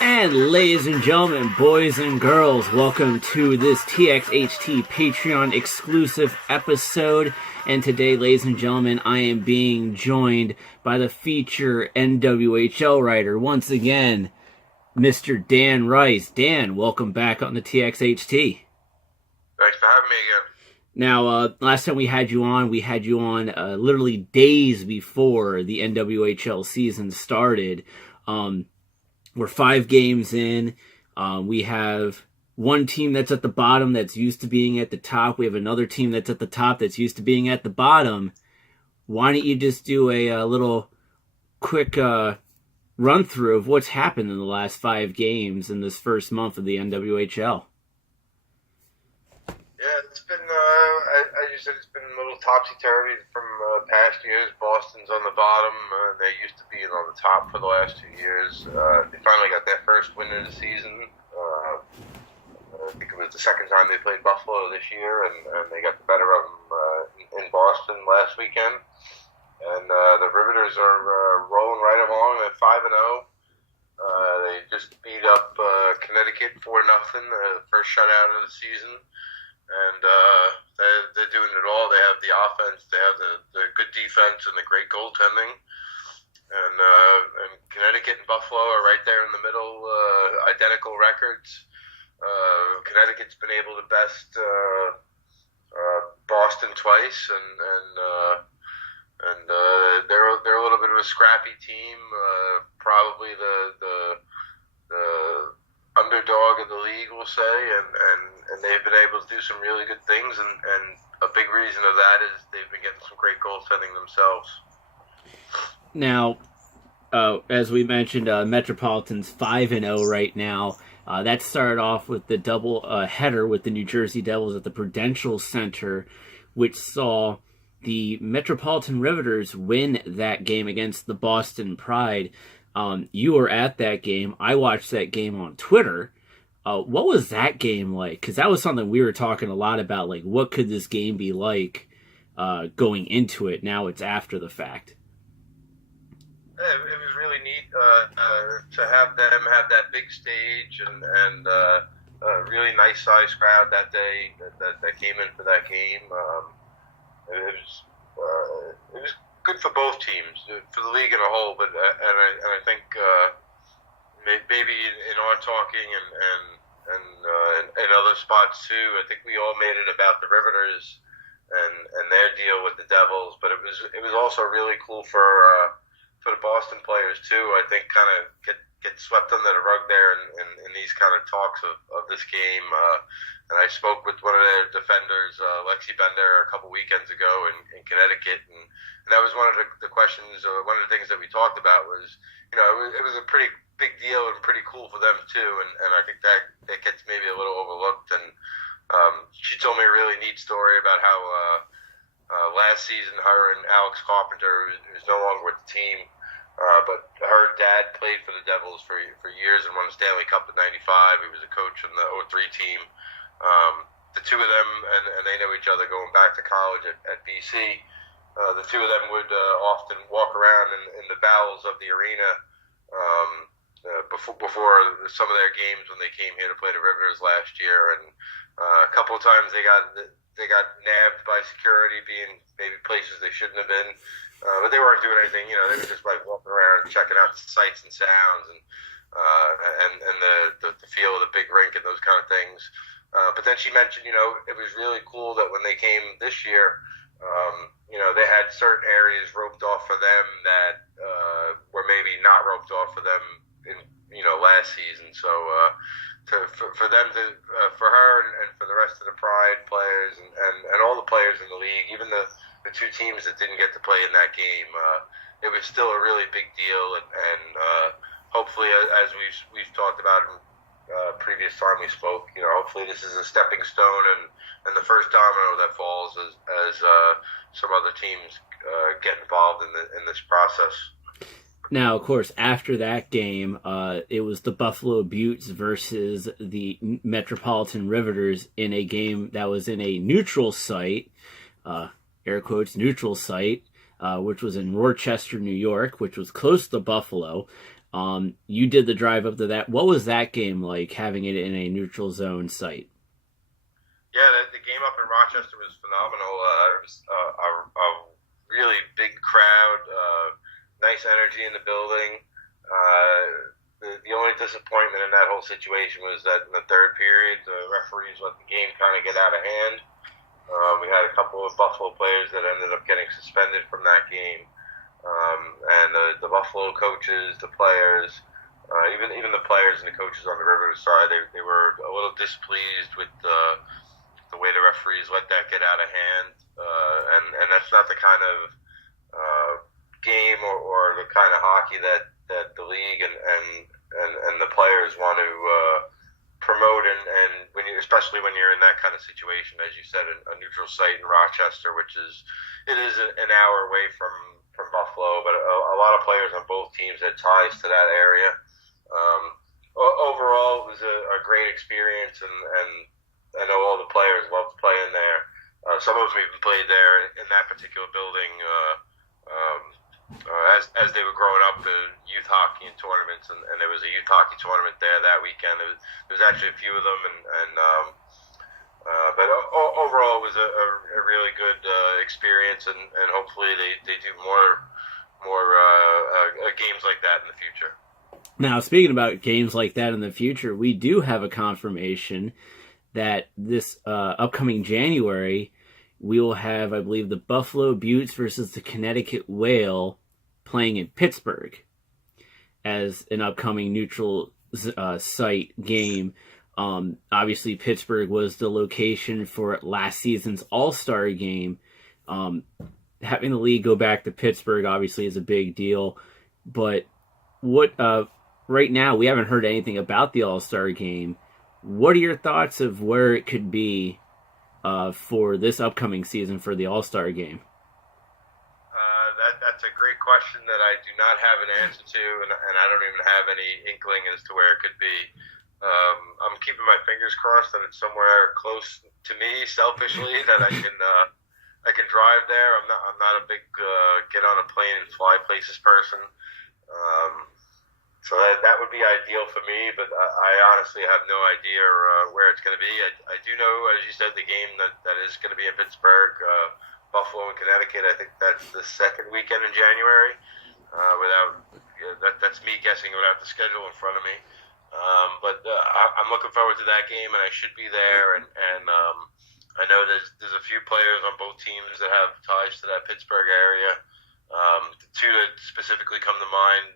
And ladies and gentlemen, boys and girls, welcome to this TXHT Patreon exclusive episode. And today, ladies and gentlemen, I am being joined by the feature NWHL writer, once again, Mr. Dan Rice. Dan, welcome back on the TXHT. Thanks for having me again. Now, last time we had you on literally days before the NWHL season started. We're 5 games in. We have one team that's at the bottom that's used to being at the top. We have another team that's at the top that's used to being at the bottom. Why don't you just do a little quick run through of what's happened in the last 5 games in this first month of the NWHL? Yeah, it's been, as you said, it's been a little topsy-turvy from past years. Boston's on the bottom. They used to be on the top for the last 2 years. They finally got their first win of the season. I think it was the second time they played Buffalo this year, and they got the better of them in Boston last weekend. And the Riveters are rolling right along at 5-0. They just beat up Connecticut 4-0, the first shutout of the season. And they're doing it all. They have the offense, they have the good defense, and the great goaltending. And Connecticut and Buffalo are right there in the middle, identical records. Connecticut's been able to best Boston twice, and they're a little bit of a scrappy team. Probably the underdog of the league, we'll say, and they've been able to do some really good things, and a big reason of that is they've been getting some great goaltending themselves. Now, as we mentioned, Metropolitan's 5-0 right now. That started off with the double header with the New Jersey Devils at the Prudential Center, which saw the Metropolitan Riveters win that game against the Boston Pride. You were at that game. I watched that game on Twitter. What was that game like? Because that was something we were talking a lot about. Like, what could this game be like going into it? Now it's after the fact. It was really neat to have them have that big stage and a really nice sized crowd that day that came in for that game. It was good for both teams, for the league in a whole. But I think maybe in our talking and other spots too, I think we all made it about the Riveters and their deal with the Devils. But it was also really cool for the Boston players too. I think kind of get swept under the rug there in these kind of talks of this game. And I spoke with one of their defenders, Lexi Bender, a couple weekends ago in Connecticut, and that was one of the questions. One of the things that we talked about was, it was a pretty big deal and pretty cool for them too. And I think that gets maybe a little overlooked. And she told me a really neat story about how last season her and Alex Carpenter, who's no longer with the team, but her dad played for the Devils for years and won the Stanley Cup in '95. He was a coach on the '03 team. The two of them, and they know each other going back to college at BC. The two of them would often walk around in the bowels of the arena before some of their games when they came here to play the Riveters last year. And a couple of times they got nabbed by security, being maybe places they shouldn't have been. But they weren't doing anything, they were just like walking around, checking out the sights and sounds, and the feel of the big rink and those kind of things. But then she mentioned, it was really cool that when they came this year, they had certain areas roped off for them that were maybe not roped off for them in last season. So for them to for her and for the rest of the Pride players and all the players in the league, even the two teams that didn't get to play in that game, it was still a really big deal, and hopefully, as we've talked about previous time we spoke, hopefully this is a stepping stone and the first domino that falls as some other teams get involved in this process. Now, of course, after that game, it was the Buffalo Buttes versus the Metropolitan Riveters in a game that was in a neutral site, air quotes, neutral site, which was in Rochester, New York, which was close to Buffalo. You did the drive up to that. What was that game like, having it in a neutral zone site? Yeah, the game up in Rochester was phenomenal. It was a really big crowd, nice energy in the building. The only disappointment in that whole situation was that in the third period, the referees let the game kind of get out of hand. We had a couple of Buffalo players that ended up getting suspended from that game. And the Buffalo coaches, the players, even the players and the coaches on the Rivers side, they were a little displeased with the way the referees let that get out of hand, and that's not the kind of game or the kind of hockey that the league and the players want to promote, and especially when you're in that kind of situation, as you said, a neutral site in Rochester, which is an hour away from Buffalo, but a lot of players on both teams had ties to that area. Overall, it was a great experience, and I know all the players loved playing there. Some of them even played there in that particular building as they were growing up, youth hockey and tournaments, and there was a youth hockey tournament there that weekend. There was actually a few of them, but overall it was a really good experience, and hopefully they do more games like that in the future. Now, speaking about games like that in the future, we do have a confirmation that this upcoming January, we will have, I believe, the Buffalo Buttes versus the Connecticut Whale playing in Pittsburgh as an upcoming neutral site game. Obviously, Pittsburgh was the location for last season's All-Star game. Having the league go back to Pittsburgh obviously is a big deal, but right now we haven't heard anything about the All-Star game. What are your thoughts of where it could be for this upcoming season for the All-Star game? That's a great question that I do not have an answer to, and I don't even have any inkling as to where it could be. I'm keeping my fingers crossed that it's somewhere close to me, selfishly, that I can drive there. I'm not a big get on a plane and fly places person. So that would be ideal for me, but I honestly have no idea where it's going to be. I do know, as you said, the game that is going to be in Pittsburgh, Buffalo and Connecticut. I think that's the second weekend in January. That's me guessing without the schedule in front of me. But I'm looking forward to that game, and I should be there. And I know there's a few players on both teams that have ties to that Pittsburgh area. The two that specifically come to mind.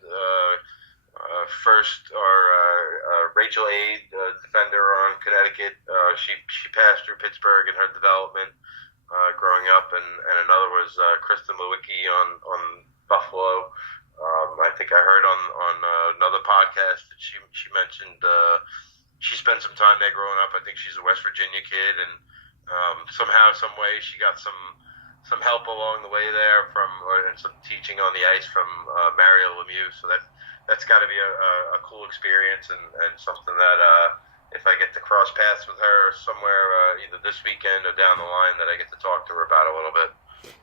First are Rachel Aid, defender on Connecticut. She passed through Pittsburgh in her development growing up, and another was Kristen Lewicki on Buffalo. I think I heard on another podcast that she mentioned she spent some time there growing up. I think she's a West Virginia kid, and somehow, some way, she got some help along the way there and some teaching on the ice from Mario Lemieux. So that's got to be a cool experience, and something that if I get to cross paths with her somewhere either this weekend or down the line, that I get to talk to her about a little bit.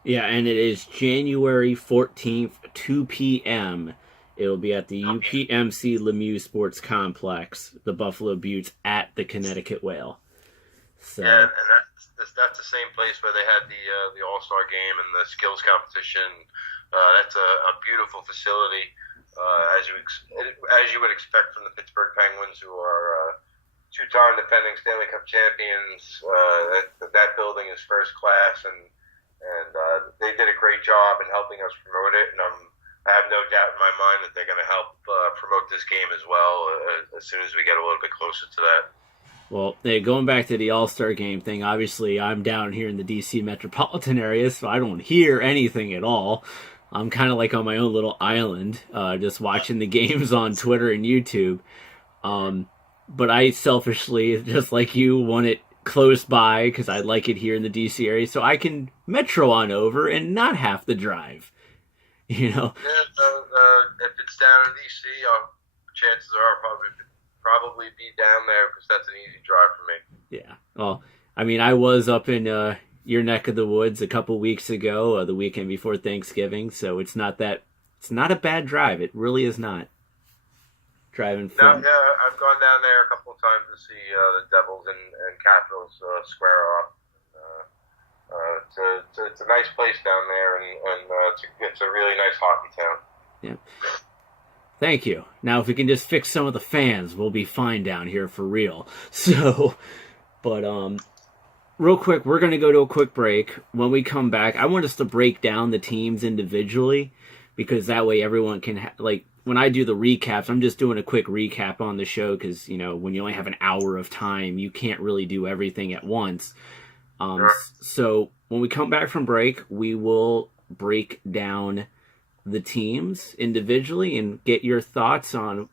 Yeah, and it is January 14th, 2 p.m. It'll be at the UPMC Lemieux Sports Complex, the Buffalo Buttes at the Connecticut Whale. So. Yeah, and that's the same place where they had the All-Star game and the skills competition. That's a beautiful facility, as you would expect from the Pittsburgh Penguins, who are two-time defending Stanley Cup champions. That building is first class, and they did a great job in helping us promote it, and I have no doubt in my mind that they're going to help promote this game as well as soon as we get a little bit closer to that. Well, going back to the All-Star game thing, obviously I'm down here in the D.C. metropolitan area, so I don't hear anything at all. I'm kind of like on my own little island, just watching the games on Twitter and YouTube. But I selfishly, just like you, want it close by because I like it here in the D.C. area, so I can metro on over and not have to drive. You know. Yeah, if it's down in DC, chances are I'll probably be down there because that's an easy drive for me. Yeah. Well, I mean, I was up in your neck of the woods a couple weeks ago, the weekend before Thanksgiving, so it's not a bad drive. It really is not driving Now, from. yeah, I've gone down there a couple of times to see the Devils and Capitals square off. It's a nice place down there, and it's a really nice hockey town. Yeah. Thank you. Now, if we can just fix some of the fans, we'll be fine down here for real. So, but real quick, we're gonna go to a quick break. When we come back, I want us to break down the teams individually because that way everyone can like. When I do the recaps, I'm just doing a quick recap on the show because when you only have an hour of time, you can't really do everything at once. Sure. So when we come back from break, we will break down the teams individually and get your thoughts on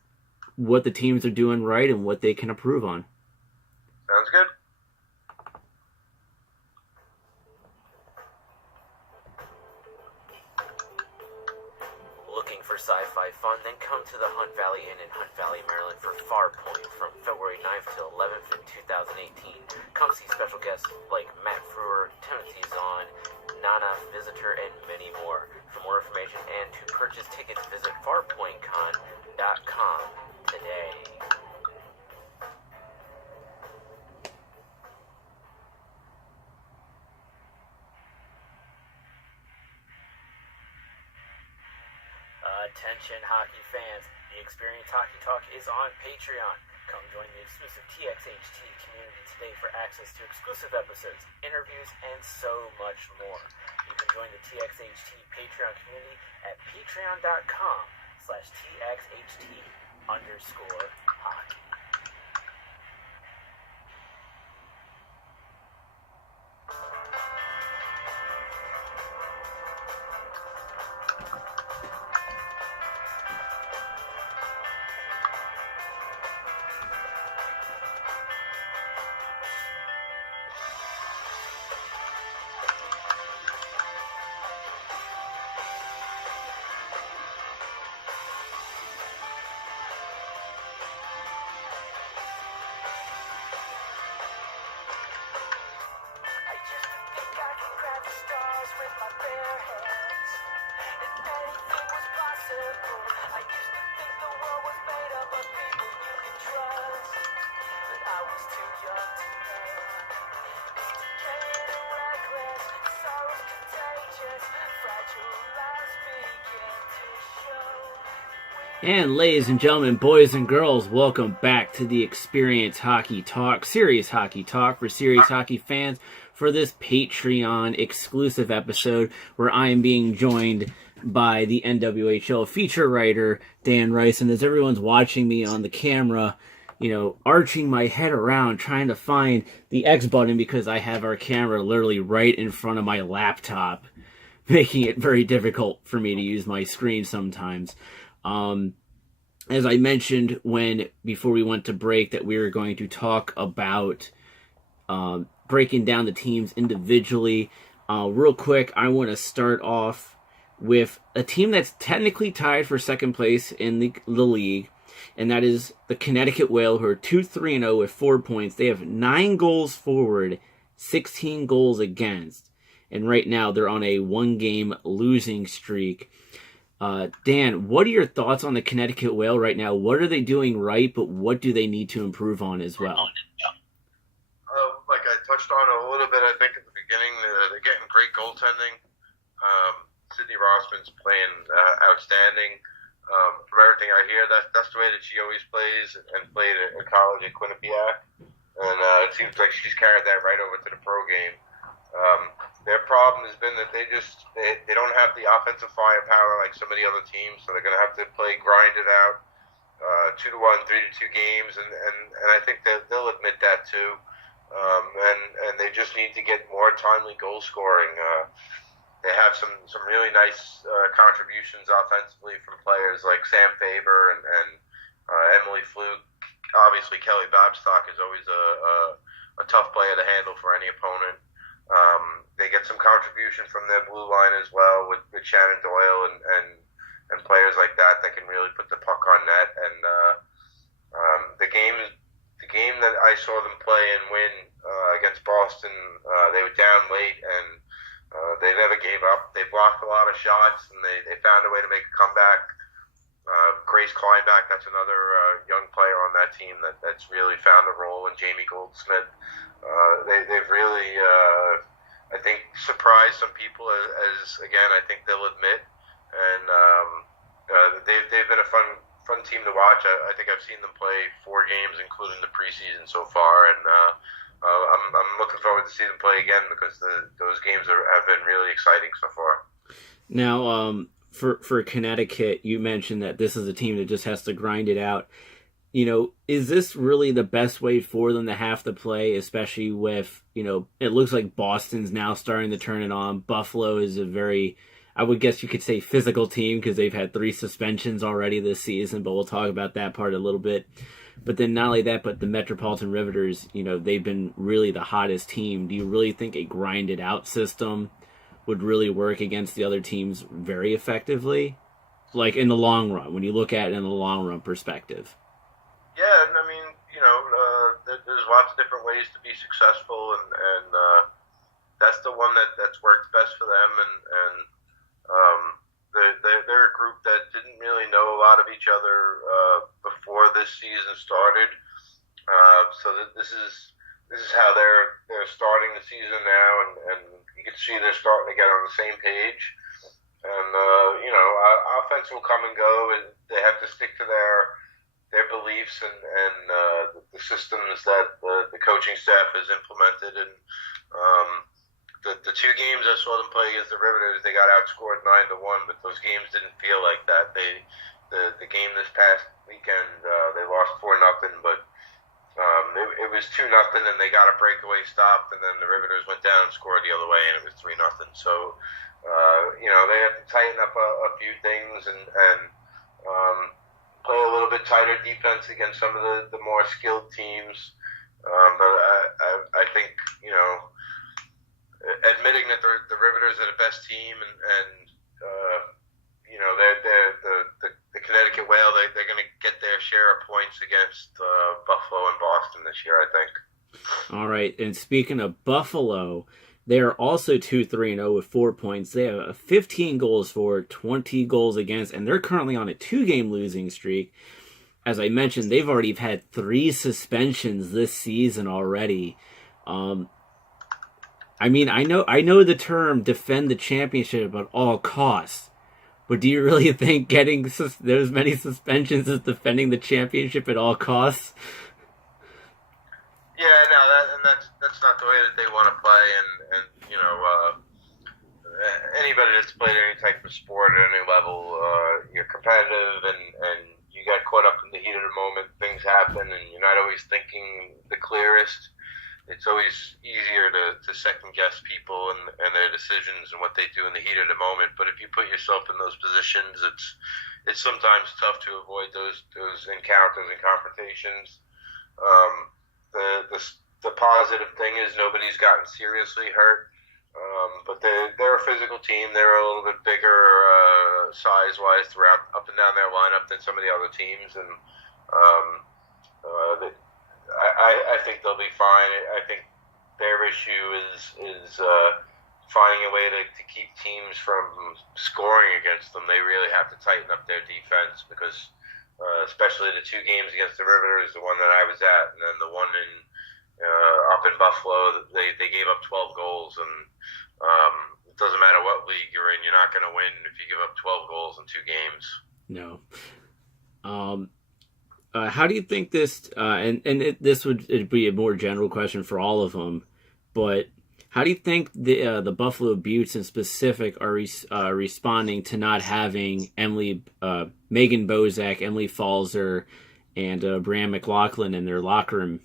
what the teams are doing right and what they can improve on. Sounds good. Looking for sci-fi fun? Then come to the Hunt Valley Inn in Hunt Valley, Maryland for Farpoint from February 9th to 11th in 2018. Come see special guests like Matt Frewer, Timothy Zahn, Nana Visitor, and many more. For more information and to purchase tickets, visit farpointcon.com today. Attention hockey fans, the Experience Hockey Talk is on Patreon. Come join the exclusive TXHT community today for access to exclusive episodes, interviews, and so much more. You can join the TXHT Patreon community at patreon.com/TXHT_hockey. And ladies and gentlemen, boys and girls, welcome back to the Experience Hockey Talk, Serious Hockey Talk for serious hockey fans for this Patreon exclusive episode where I am being joined by the NWHL feature writer, Dan Rice. And as everyone's watching me on the camera, arching my head around trying to find the X button because I have our camera literally right in front of my laptop, making it very difficult for me to use my screen sometimes. As I mentioned before we went to break that we were going to talk about breaking down the teams individually. Real quick, I want to start off with a team that's technically tied for second place in the league, and that is the Connecticut Whale, who are 2-3-0 with 4 points. They have 9 goals forward, 16 goals against, and right now they're on a 1-game losing streak. Dan, what are your thoughts on the Connecticut Whale right now? What are they doing right, but what do they need to improve on as well? Like I touched on a little bit, I think at the beginning, they're getting great goaltending. Sydney Rossman's playing outstanding. From everything I hear, that's the way that she always plays and played at college at Quinnipiac. And it seems like she's carried that right over to the pro game. Their problem has been that they don't have the offensive firepower like some of the other teams, so they're going to have to grind it out, 2-1, 3-2 games, and I think that they'll admit that too. And they just need to get more timely goal scoring. They have some really nice contributions offensively from players like Sam Faber and Emily Fluke. Obviously, Kelly Babstock is always a tough player to handle for any opponent. They get some contribution from their blue line as well with Shannon Doyle and players like that can really put the puck on net. And the game that I saw them play and win against Boston, they were down late and they never gave up. They blocked a lot of shots and they found a way to make a comeback. Grace Kleinback, that's another young player on that team that's really found a role, and Jamie Goldsmith. They've really, I think, surprised some people, as again, I think they'll admit. And they've been a fun team to watch. I think I've seen them play 4 games, including the preseason so far, and I'm looking forward to see them play again because those games have been really exciting so far. Now, for Connecticut, you mentioned that this is a team that just has to grind it out. You know, is this really the best way for them to have to play, especially with, you know, it looks like Boston's now starting to turn it on. Buffalo is a very, I would guess you could say, physical team because they've had 3 suspensions already this season, but we'll talk about that part a little bit. But then not only that, but the Metropolitan Riveters, you know, they've been really the hottest team. Do you really think a grinded out system would really work against the other teams very effectively? Like in the long run, when you look at it in the long run perspective. Yeah, and I mean, you know, there's lots of different ways to be successful, and that's the one that's worked best for them. And they're a group that didn't really know a lot of each other before this season started. So this is how they're starting the season now, and you can see they're starting to get on the same page. And you know, offense will come and go, and they have to stick to their beliefs and the systems that the coaching staff has implemented. And the 2 games I saw them play against the Riveters, they got outscored 9-1, but those games didn't feel like that. The game this past weekend, they lost 4-0, but it was 2-0, and they got a breakaway stop, and then the Riveters went down and scored the other way, and it was 3-0. So you know, they have to tighten up a few things and play a little bit tighter defense against some of the more skilled teams. But I think, you know, admitting that the Riveters are the best team, and you know, the Connecticut Whale, they're going to get their share of points against Buffalo and Boston this year, I think. All right, and speaking of Buffalo, they are also 2-3-0 with 4 points. They have 15 goals for, 20 goals against, and they're currently on a 2-game losing streak. As I mentioned, they've already had 3 suspensions this season already. I mean, I know the term defend the championship at all costs, but do you really think getting those many suspensions is defending the championship at all costs? Yeah, no, that's not the way that they want to play, and you know, anybody that's played any type of sport at any level, you're competitive, and you got caught up in the heat of the moment. Things happen, and you're not always thinking the clearest. It's always easier to second guess people and their decisions and what they do in the heat of the moment. But if you put yourself in those positions, it's sometimes tough to avoid those encounters and confrontations. The positive thing is nobody's gotten seriously hurt, but they're a physical team. They're a little bit bigger size-wise throughout up and down their lineup than some of the other teams, and I think they'll be fine. I think their issue is finding a way to keep teams from scoring against them. They really have to tighten up their defense because, especially the 2 games against the Riveters, the one that I was at, and then the one up in Buffalo, they gave up 12 goals, and it doesn't matter what league you're in, you're not going to win if you give up 12 goals in 2 games. No. How do you think this, this would be a more general question for all of them, but how do you think the Buffalo Buttes in specific are responding to not having Megan Bozak, Emily Falzer, and Brianne McLaughlin in their locker room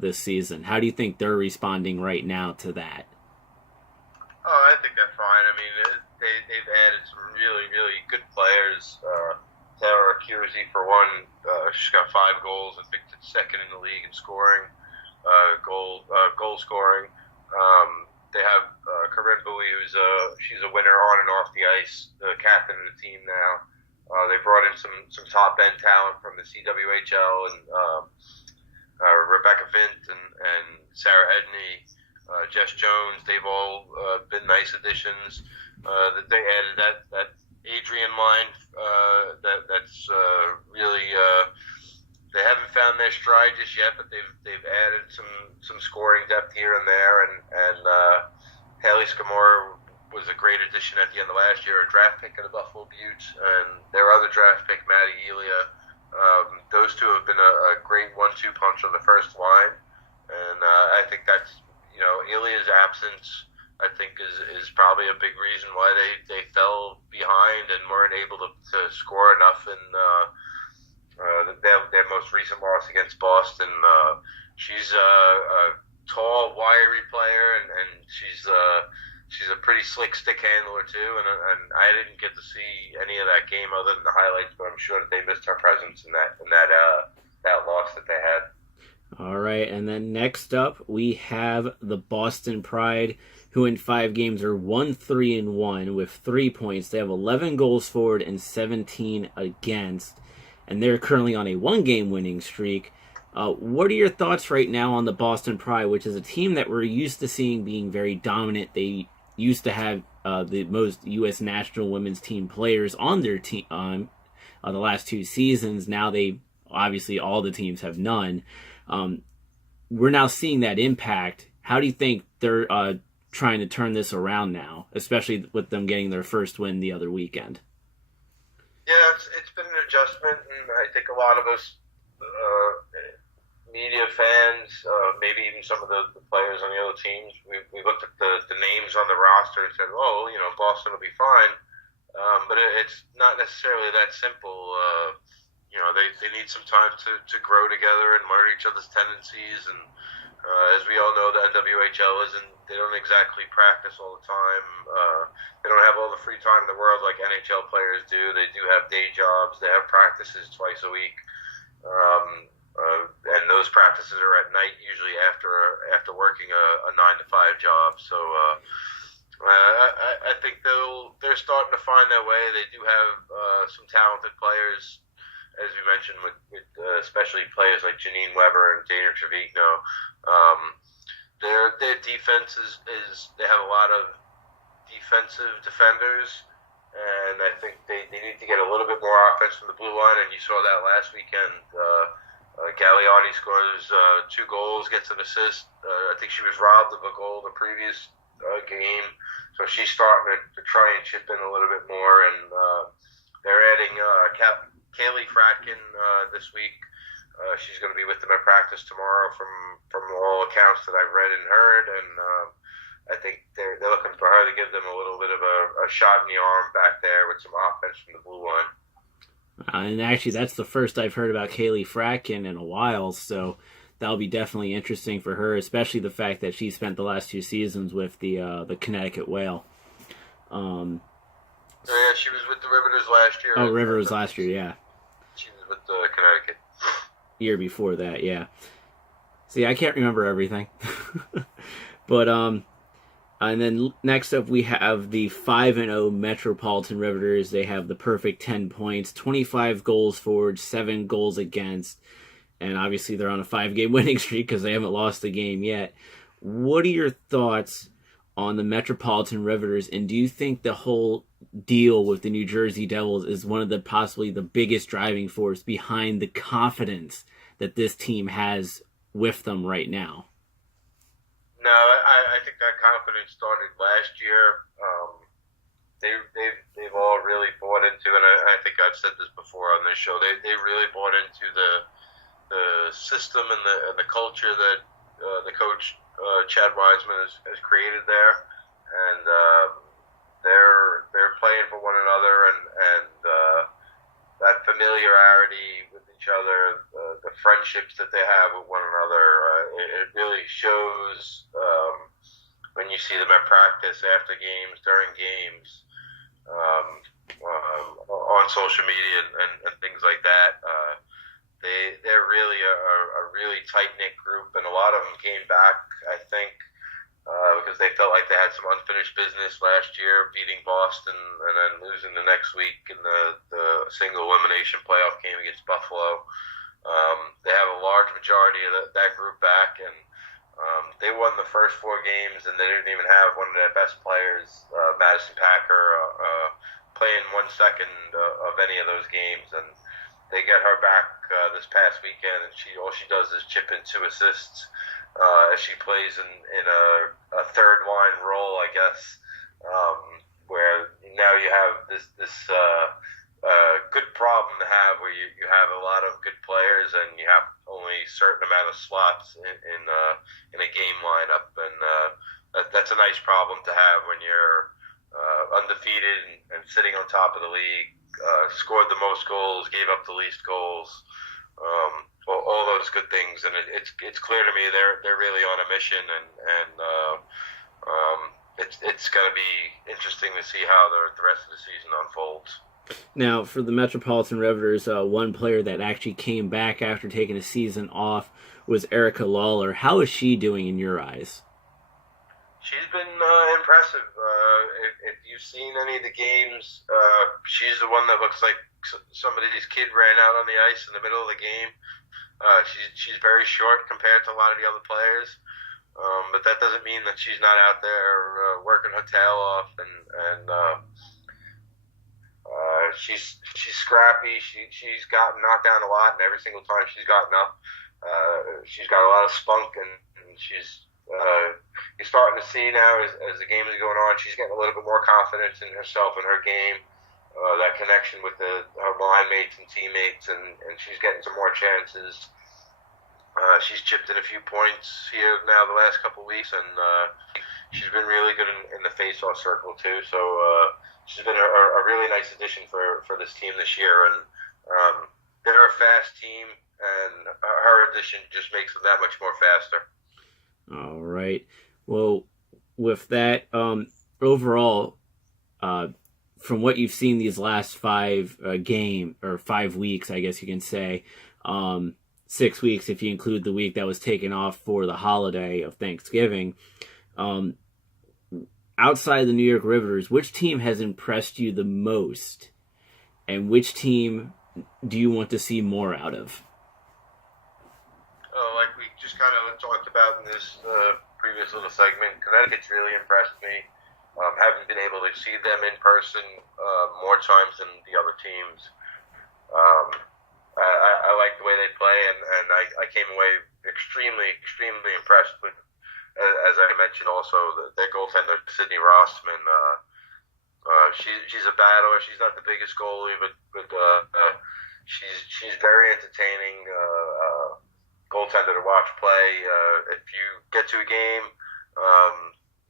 this season? How do you think they're responding right now to that? Oh, I think they're fine. I mean, they've added some really, really good players. Tara Kiersey, for one, she's got 5 goals and picked second in the league in scoring, goal scoring. They have Corinne Bowie, who's she's a winner on and off the ice, the captain of the team now. They brought in some top end talent from the CWHL and Rebecca Vint and Sarah Edney, Jess Jones. They've all been nice additions. That they added that Adrian line that's really they haven't found their stride just yet, but they've added some scoring depth here and there, and Haley Scamora was a great addition at the end of last year, a draft pick of the Buffalo Buttes, and their other draft pick, Maddie Elia. Those two have been a great 1-2 punch on the first line, and I think that's, Elia's absence, I think, is probably a big reason why they fell behind and weren't able to score enough in their most recent loss against Boston. She's a tall, wiry player, and she's a pretty slick stick handler too. And I didn't get to see any of that game other than the highlights, but I'm sure that they missed her presence in that loss that they had. All right, and then next up we have the Boston Pride, who in 5 games are 1-3-1 with 3 points. They have 11 goals forward and 17 against, and they're currently on a 1-game winning streak. What are your thoughts right now on the Boston Pride, which is a team that we're used to seeing being very dominant? They used to have the most U.S. national women's team players on their team the last 2 seasons. Now obviously all the teams have none. We're now seeing that impact. How do you think they're trying to turn this around now, especially with them getting their first win the other weekend? Yeah, it's been an adjustment, and I think a lot of us media fans, maybe even some of the players on the other teams, we looked at the names on the roster and said, oh, Boston will be fine. But it's not necessarily that simple. They need some time to grow together and learn each other's tendencies. And as we all know, the NWHL they don't exactly practice all the time. They don't have all the free time in the world like NHL players do. They do have day jobs. They have practices twice a week. And those practices are at night, usually after working a 9-to-5 job. So I think they're starting to find their way. They do have some talented players, as we mentioned, with especially players like Janine Weber and Dana Trevigno. Their defense is they have a lot of defensive defenders, and I think they need to get a little bit more offense from the blue line, and you saw that last weekend. Gagliotti scores 2 goals, gets an assist. I think she was robbed of a goal the previous game, so she's starting to try and chip in a little bit more, and they're adding Kaylee Fratkin this week. She's going to be with them at practice tomorrow from all accounts that I've read and heard, and I think they're looking for her to give them a little bit of a shot in the arm back there with some offense from the blue line. And actually, that's the first I've heard about Kaylee Fratkin in a while, so that'll be definitely interesting for her, especially the fact that she spent the last 2 seasons with the Connecticut Whale. Yeah, she was with the Riveters last year. Oh, Riveters last year, yeah. She was with Connecticut. Year before that, yeah. See, I can't remember everything. But, and then next up we have the 5-0 Metropolitan Riveters. They have the perfect 10 points, 25 goals forward, 7 goals against. And obviously they're on a 5-game winning streak because they haven't lost a game yet. What are your thoughts on the Metropolitan Riveters? And do you think the whole deal with the New Jersey Devils is one of the possibly the biggest driving force behind the confidence that this team has with them right now? No, I think that confidence started last year. They've all really bought into, and I think I've said this before on this show. They really bought into the system and the culture that the coach Chad Wiseman has created there, and they're playing for one another, and that familiarity with each other, the friendships that they have with one another, it really shows when you see them at practice, after games, during games, on social media and things like that. They're really a really tight-knit group, and a lot of them came back, I think, because they felt like they had some unfinished business last year, beating Boston and then losing the next week in the single elimination playoff game against Buffalo. They have a large majority of that group back, and they won the first 4 games, and they didn't even have one of their best players, Madison Packer, playing 1 second of any of those games. And they get her back this past weekend, and all she does is chip in 2 assists as she plays in a third line role, I guess, where now you have this good problem to have, where you have a lot of good players and you have only a certain amount of slots in a game lineup, and that's a nice problem to have when you're undefeated and sitting on top of the league, scored the most goals, gave up the least goals. All those good things, and it's clear to me they're really on a mission, and it's going to be interesting to see how the rest of the season unfolds. Now, for the Metropolitan Riveters, one player that actually came back after taking a season off was Erica Lawler. How is she doing in your eyes? She's been impressive. If you've seen any of the games, she's the one that looks like somebody's kid ran out on the ice in the middle of the game. She's very short compared to a lot of the other players, but that doesn't mean that she's not out there working her tail off, and she's scrappy. She's gotten knocked down a lot, and every single time she's gotten up, she's got a lot of spunk, and she's you're starting to see now as the game is going on, she's getting a little bit more confidence in herself and her game. That connection with her line mates and teammates, and she's getting some more chances. She's chipped in a few points here now the last couple of weeks, and she's been really good in the face-off circle too. So she's been a really nice addition for this team this year, and they're a fast team, and her addition just makes them that much more faster. All right. Well, with that, overall, from what you've seen these last 5 weeks, I guess you can say, 6 weeks if you include the week that was taken off for the holiday of Thanksgiving, outside the New York Riveters, which team has impressed you the most, and which team do you want to see more out of? Like we just kind of talked about in this previous little segment, Connecticut's really impressed me. Haven't been able to see them in person more times than the other teams. I like the way they play, and I came away extremely impressed with, as I mentioned also, their goaltender, Sydney Rossman. She's a battler. She's not the biggest goalie, but she's very entertaining goaltender to watch play. If you get to a game,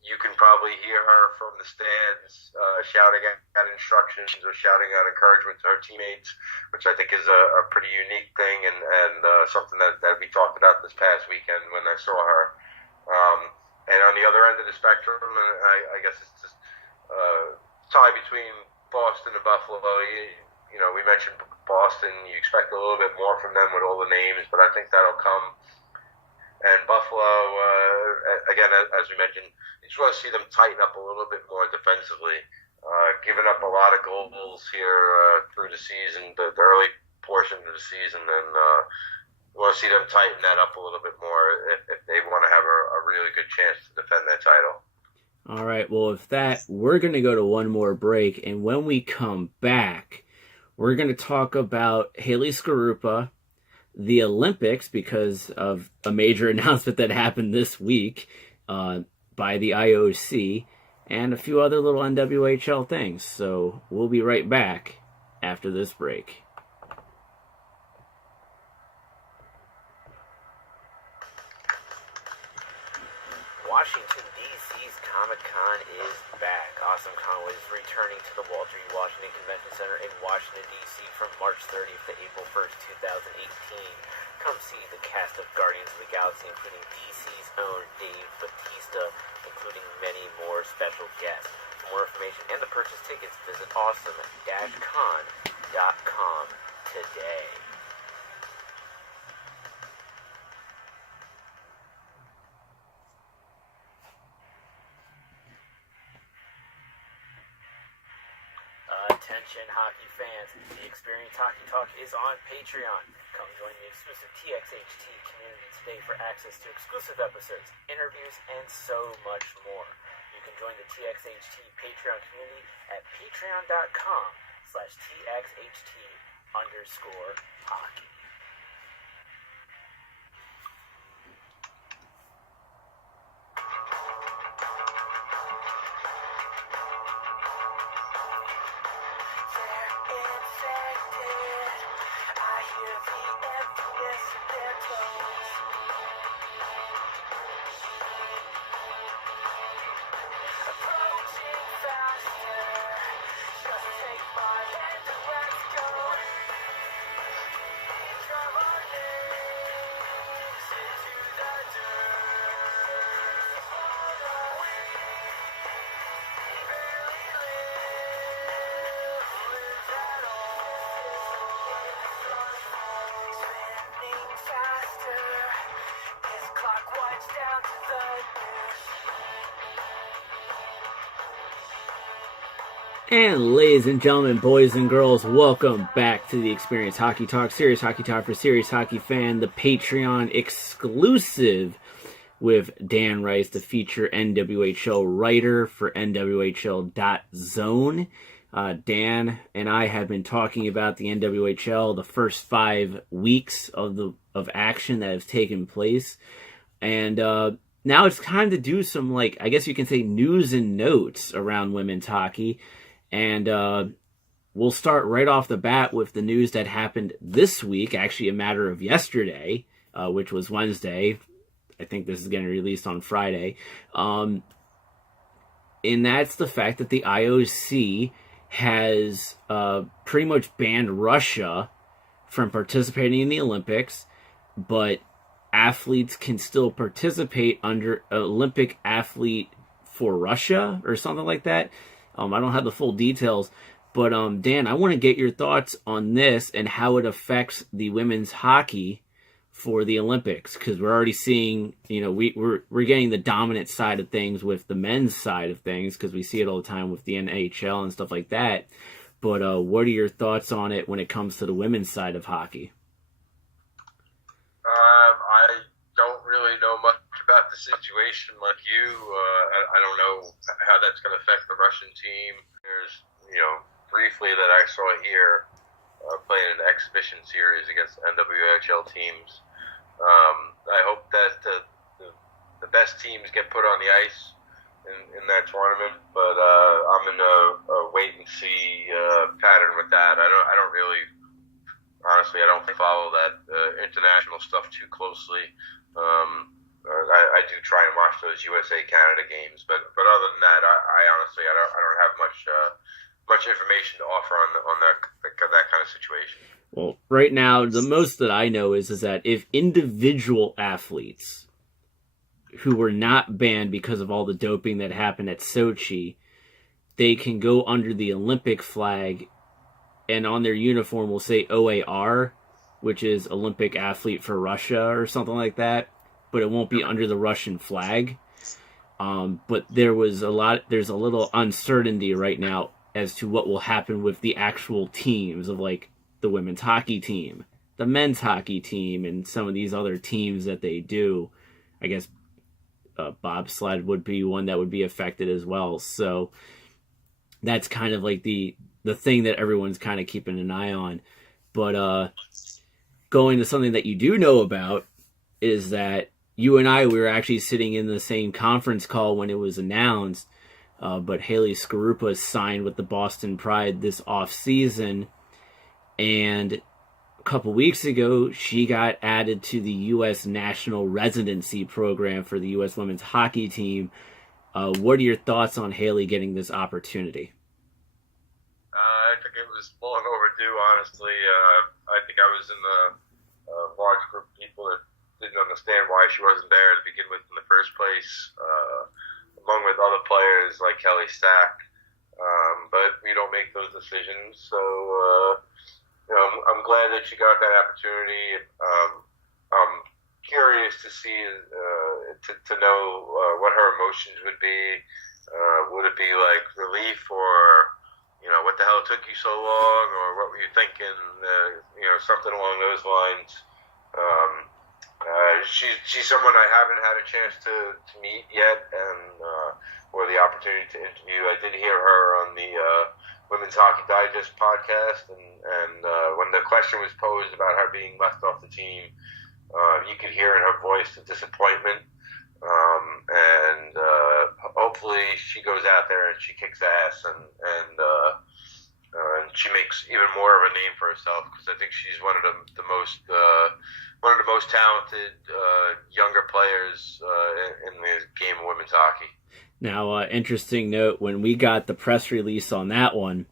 you can probably hear her from the stands shouting out instructions or shouting out encouragement to her teammates, which I think is a pretty unique thing, and something that we talked about this past weekend when I saw her. And on the other end of the spectrum, I guess it's just tie between Boston and Buffalo. You know, we mentioned Boston. You expect a little bit more from them with all the names, but I think that'll come. And Buffalo, again, as we mentioned, you just want to see them tighten up a little bit more defensively. Giving up a lot of goals here through the season, the early portion of the season, and you want to see them tighten that up a little bit more if they want to have a really good chance to defend that title. All right, well, with that, we're going to go to one more break, and when we come back, we're going to talk about Haley Skarupa, the Olympics, because of a major announcement that happened this week by the IOC, and a few other little NWHL things. So we'll be right back after this break. Washington, D.C.'s Comic-Con is back. Awesome Con is returning to the Walter E. Washington Convention Center in Washington, D.C. from March 30th to April 1st, 2018. Come see the cast of Guardians of the Galaxy, including DC's own Dave Bautista, including many more special guests. For more information and to purchase tickets, visit awesome-con.com today. Attention hockey fans, the Experience Hockey Talk is on Patreon. Come join the exclusive TXHT community today for access to exclusive episodes, interviews, and so much more. You can join the TXHT Patreon community at patreon.com/TXHT_hockey. And ladies and gentlemen, boys and girls, welcome back to the Experience Hockey Talk, Serious Hockey Talk for Serious Hockey Fan, the Patreon exclusive with Dan Rice, the feature NWHL writer for NWHL.zone. Dan and I have been talking about the NWHL, the first 5 weeks of action that have taken place, and now it's time to do some, I guess you can say, news and notes around women's hockey. And we'll start right off the bat with the news that happened this week, actually a matter of yesterday, which was Wednesday. I think this is getting released on Friday. And that's the fact that the IOC has pretty much banned Russia from participating in the Olympics, but athletes can still participate under Olympic Athlete for Russia or something like that. I don't have the full details, but Dan, I want to get your thoughts on this and how it affects the women's hockey for the Olympics, because we're already seeing, we're getting the dominant side of things with the men's side of things, because we see it all the time with the NHL and stuff like that. But what are your thoughts on it when it comes to the women's side of hockey? I don't really know much about the situation like you. I don't know how that's going to affect the Russian team. There's, briefly that I saw here playing an exhibition series against NWHL teams. I hope that the best teams get put on the ice in that tournament, but I'm in a wait and see pattern with that. I don't really, honestly, I don't follow that international stuff too closely. I do try and watch those USA Canada games, but other than that, I honestly don't have much information to offer on that kind of situation. Well, right now, the most that I know is that if individual athletes who were not banned because of all the doping that happened at Sochi, they can go under the Olympic flag, and on their uniform will say OAR, which is Olympic Athlete for Russia or something like that, but it won't be under the Russian flag. But there's a little uncertainty right now as to what will happen with the actual teams of the women's hockey team, the men's hockey team, and some of these other teams that they do. I guess bobsled would be one that would be affected as well. So that's kind of the thing that everyone's kind of keeping an eye on. But going to something that you do know about is that you and we were actually sitting in the same conference call when it was announced, but Haley Skarupa signed with the Boston Pride this off-season, and a couple weeks ago, she got added to the U.S. National Residency Program for the U.S. Women's Hockey Team. What are your thoughts on Haley getting this opportunity? I think it was long overdue, honestly. I think I was in a large group of people that didn't understand why she wasn't there to begin with in the first place, along with other players like Kelly Stack. But we don't make those decisions, so I'm glad that she got that opportunity. I'm curious to see, to know what her emotions would be. Would it be relief, or what the hell took you so long, or what were you thinking? Something along those lines. She's someone I haven't had a chance to meet yet, and or the opportunity to interview. I did hear her on the Women's Hockey Digest podcast, and when the question was posed about her being left off the team, you could hear in her voice the disappointment. And hopefully she goes out there and she kicks ass and she makes even more of a name for herself, because I think she's one of the most talented younger players in the game of women's hockey. Now, interesting note, when we got the press release on that one,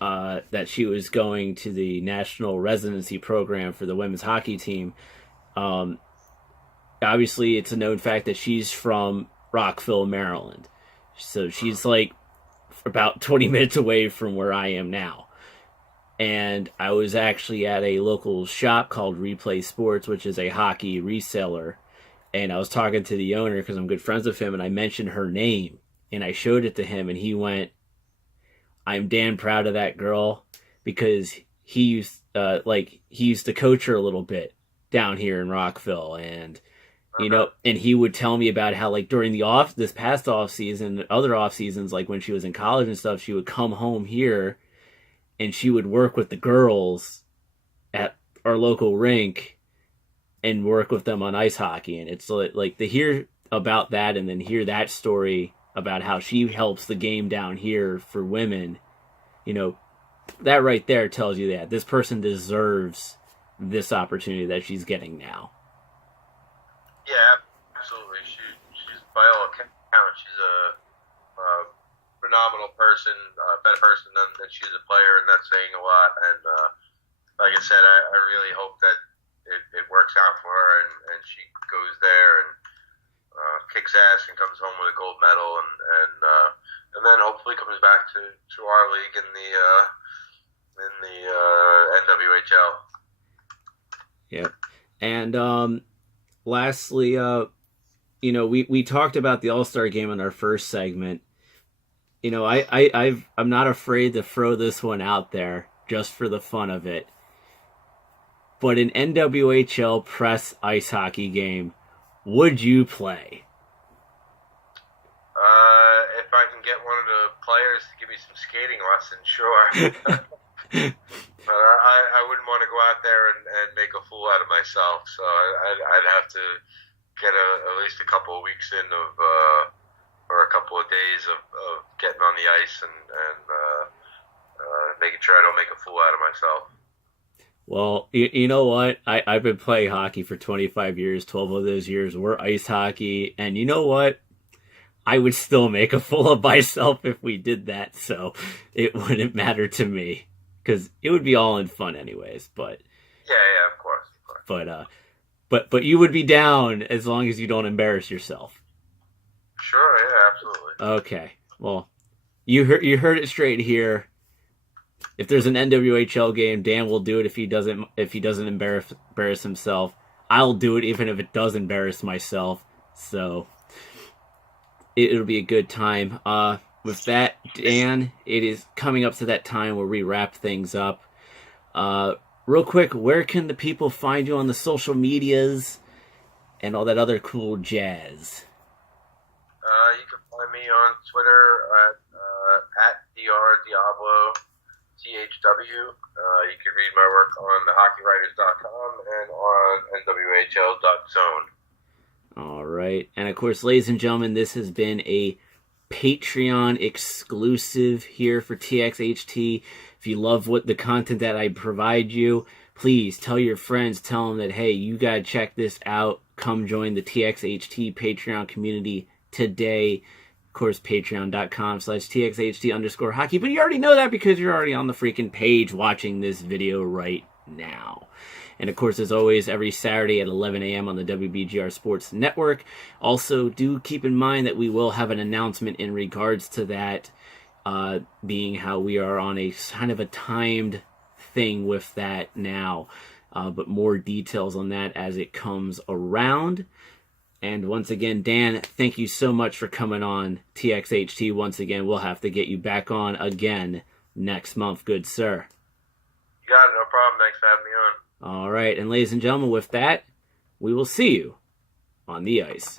that she was going to the national residency program for the women's hockey team, obviously it's a known fact that she's from Rockville, Maryland. So she's like about 20 minutes away from where I am now. And I was actually at a local shop called Replay Sports, which is a hockey reseller. And I was talking to the owner because I'm good friends with him, and I mentioned her name. And I showed it to him, and he went, "I'm damn proud of that girl," because he used to coach her a little bit down here in Rockville, and and he would tell me about how, like, during this past off season, other off seasons, like when she was in college and stuff, she would come home here and she would work with the girls at our local rink and work with them on ice hockey. And it's like to hear about that and then hear that story about how she helps the game down here for women, that right there tells you that this person deserves this opportunity that she's getting now. Yeah, absolutely. She's by all accounts, she's a phenomenal person, better person than she's a player, and that's saying a lot. And like I said, I really hope that it works out for her, and she goes there and kicks ass and comes home with a gold medal, and then hopefully comes back to our league in the NWHL. Yeah, and lastly, we talked about the All-Star game in our first segment. I'm not afraid to throw this one out there just for the fun of it. But an NWHL press ice hockey game, would you play? If I can get one of the players to give me some skating lessons, sure. But I wouldn't want to go out there and make a fool out of myself. So I'd have to get at least a couple of weeks in or a couple of days of getting on the ice and making sure I don't make a fool out of myself. Well, you know what? I've been playing hockey for 25 years. 12 of those years were ice hockey. And you know what? I would still make a fool of myself if we did that. So it wouldn't matter to me, because it would be all in fun anyways. But yeah, of course. But you would be down as long as you don't embarrass yourself. Sure, yeah, absolutely. Okay. Well, you heard it straight here. If there's an NWHL game, Dan will do it if he doesn't embarrass himself. I'll do it even if it does embarrass myself. So it'll be a good time. With that, Dan, it is coming up to that time where we wrap things up. Real quick, where can the people find you on the social medias and all that other cool jazz? You can find me on Twitter at drdiablo. THW. You can read my work on thehockeywriters.com and on nwhl.zone. All right. And of course, ladies and gentlemen, this has been a Patreon exclusive here for TXHT. If you love the content that I provide you, please tell your friends, tell them that, hey, you got to check this out. Come join the TXHT Patreon community today. Of course, patreon.com/TXHT_hockey. But you already know that because you're already on the freaking page watching this video right now. And of course, as always, every Saturday at 11 a.m. on the WBGR Sports Network. Also, do keep in mind that we will have an announcement in regards to that, being how we are on a kind of a timed thing with that now. But more details on that as it comes around. And once again, Dan, thank you so much for coming on TXHT. Once again, we'll have to get you back on again next month, good sir. You got it, no problem. Thanks for having me on. All right, and ladies and gentlemen, with that, we will see you on the ice.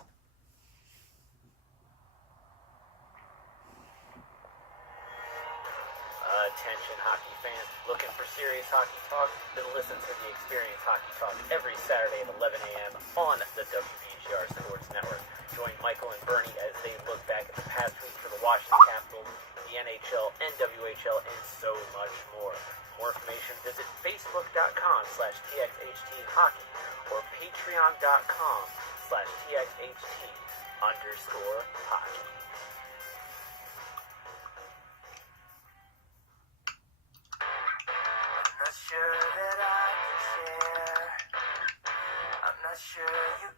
Attention hockey fans, looking for serious hockey talk? Then listen to the Experience Hockey Talk every Saturday at 11 a.m. on the WHR Sports Network. Join Michael and Bernie as they look back at the past week for the Washington Capitals, the NHL, NWHL, and so much more. For more information, visit facebook.com/TXHT Hockey or patreon.com/TXHT_hockey. I'm not sure that I can share. I'm not sure you